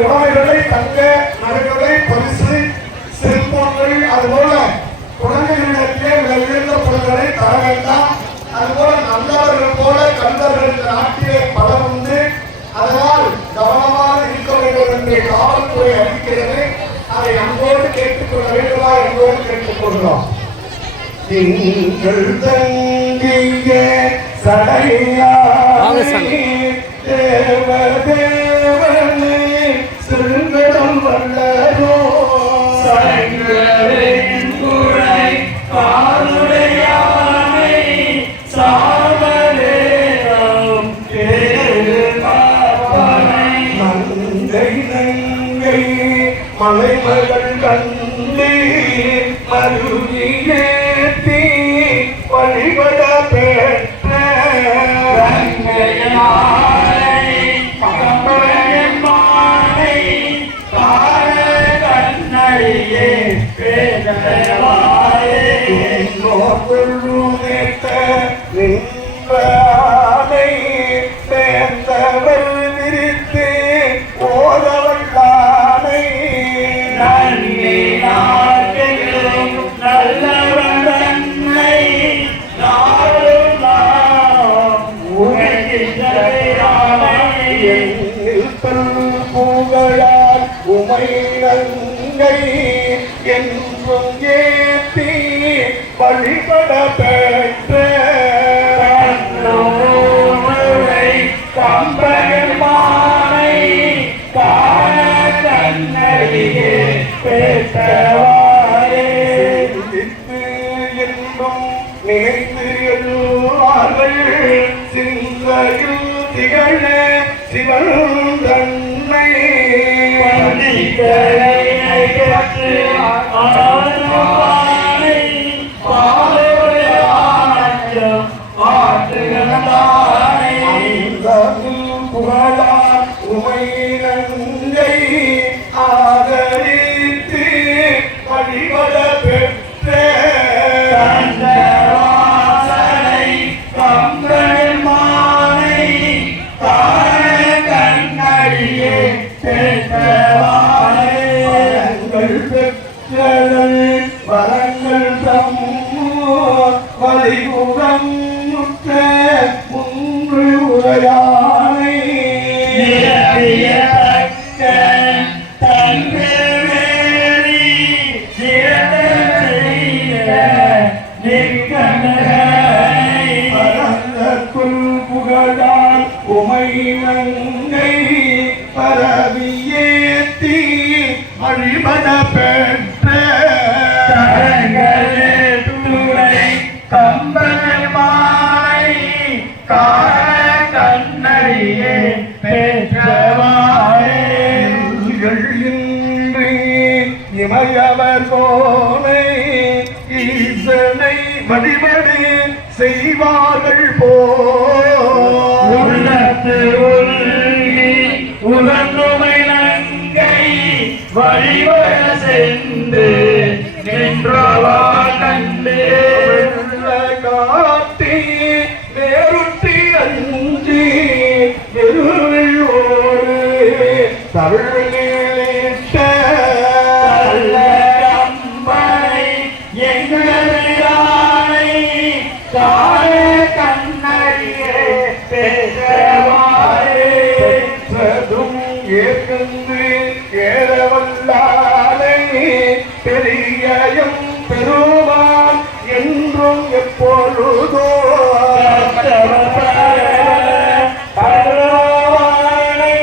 உடமைகளை தங்க நகைகளை பரிசு செல்போன்கள் அதுபோல குழந்தைகளிடத்திலே விலை உயர்ந்த பொருட்களை தர வேண்டாம். அதுபோல நல்லவர்கள் போல கண்டவர்கள் நாட்டிலே பலர் உண்டு. அதனால் கவனமாக இருக்க வேண்டும் என்று காவல்துறை அறிவிக்கிறது. அதை அன்போடு கேட்டுக்கொள்ள வேண்டுமா என்போடு கேட்டுக்கொள்கிறோம். நீங்கள் தங்கிய சடையானே தேவதேவனே செல்வம் வல்லரோ சங்கரின் குறை காருடையானை சாவலேரம் கேள்வானை நங்கை நங்கை மலைமகள் கண்டே மருகியே வழிபட பெற்ற பகம்பயமானை கால கண்ணழியே பேதவாரேத்த நின்றானை சேர்ந்தவர் விரித்து ஓதவல்லானை நன்னி நாட்டிலும் நல்லவன் புகழால் உமை நங்கை என்றும் ஏற்றி வழிபட பெற்ற கம்பகமானை காண கண்ணடியே பேசவாரே என்றும் நினைத்து எழுவார்கள் சிந்தையில் திகழ சிவன் தன்னை புகழார் உமை நங்கை ஆதரித்து வழிபட பெற்ற வரங்கள் வலிபுறம் முற்ற முன்று உரையானை புகழால் உமை நங்கை பரவியேத்தி வழிபட பெற்ற கம்பகமானை காண கண்ணடியே பெற்றவாரே இன்றி இமையவர் கோனை ஈசனை வழிபடு செய்வார்கள் போலத்து உலகுமை நங்கை வழிபட சென்று நின்றவா கண்டே காட்டி நேருட்டி அஞ்சி எருவில் ஓடு தமிழிட்ட அம்பனை எங்களை காண கண்ணடியே பேசவாரே பெற்றதும் ஏற்கந்து ஏறவல்லானை பெரியம் பெருமான் என்றும் எப்பொழுதோ பரவானை